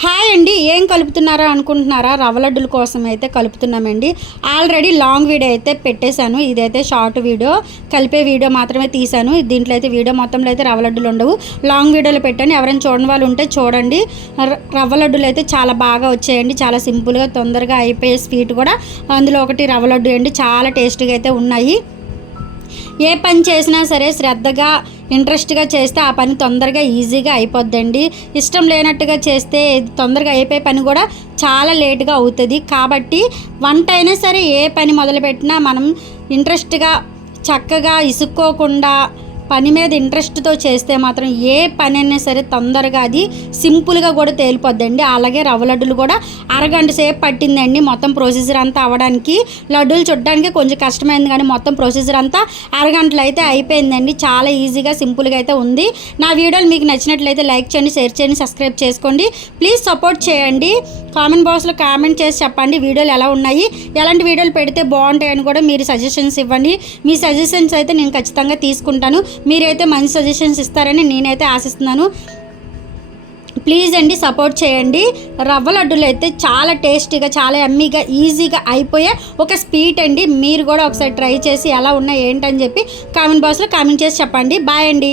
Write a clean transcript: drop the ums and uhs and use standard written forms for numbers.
Hi అండి, ఏం కలుపుతున్నారా అనుకుంటున్నారా? రవ్వ లడ్డుల కోసం అయితే కలుపుతున్నామండి. ఆల్రెడీ లాంగ్ వీడియో అయితే పెట్టేశాను. ఇదైతే షార్ట్ వీడియో, కలిపే వీడియో మాత్రమే తీశాను. దీంట్లో అయితే వీడియో మొత్తంలో అయితే రవ్వ లడ్డులు ఉండవు. లాంగ్ వీడియోలో పెట్టాను. ఎవరైనా చూడని వాళ్ళు ఉంటే చూడండి. రవ్వ లడ్డులు అయితే చాలా బాగా వచ్చాయండి. చాలా సింపుల్గా తొందరగా అయిపోయే స్వీట్ కూడా అందులో ఒకటి రవ్వ లడ్డు అండి. చాలా టేస్ట్గా అయితే ఉన్నాయి. ఏ పని చేసినా సరే శ్రద్ధగా ఇంట్రెస్ట్గా చేస్తే ఆ పని తొందరగా ఈజీగా అయిపోద్దండి. ఇష్టం లేనట్టుగా చేస్తే తొందరగా అయిపోయే పని కూడా చాలా లేట్గా అవుతుంది. కాబట్టి వంట అయినా సరే ఏ పని మొదలుపెట్టినా మనం ఇంట్రెస్ట్గా చక్కగా ఇసుక్కోకుండా పని మీద ఇంట్రెస్ట్తో చేస్తే మాత్రం ఏ పని అయినా సరే తొందరగా అది సింపుల్గా కూడా తేలిపోద్దండి. అలాగే రవ్వ లడ్డులు కూడా అరగంట సేపు పట్టిందండి మొత్తం ప్రొసీజర్ అంతా అవ్వడానికి. లడ్డూలు చుట్టడానికి కొంచెం కష్టమైంది, కానీ మొత్తం ప్రొసీజర్ అంతా అరగంటలో అయితే అయిపోయిందండి. చాలా ఈజీగా సింపుల్గా అయితే ఉంది. నా వీడియోలు మీకు నచ్చినట్లయితే లైక్ చేయండి, షేర్ చేయండి, సబ్స్క్రైబ్ చేసుకోండి. ప్లీజ్ సపోర్ట్ చేయండి. కామెంట్ బాక్స్లో కామెంట్ చేసి చెప్పండి వీడియోలు ఎలా ఉన్నాయి, ఎలాంటి వీడియోలు పెడితే బాగుంటాయని కూడా మీరు సజెషన్స్ ఇవ్వండి. మీ సజెషన్స్ అయితే నేను ఖచ్చితంగా తీసుకుంటాను. మీరైతే మంచి సజెషన్స్ ఇస్తారని నేనైతే ఆశిస్తున్నాను. ప్లీజ్ అండి సపోర్ట్ చేయండి. రవ్వ లడ్డూలు అయితే చాలా టేస్టీగా, చాలా యమ్మీగా, ఈజీగా అయిపోయే ఒక స్వీట్ అండి. మీరు కూడా ఒకసారి ట్రై చేసి ఎలా ఉన్నాయి ఏంటని చెప్పి కామెంట్ బాక్స్లో కామెంట్ చేసి చెప్పండి. బాయ్ అండి.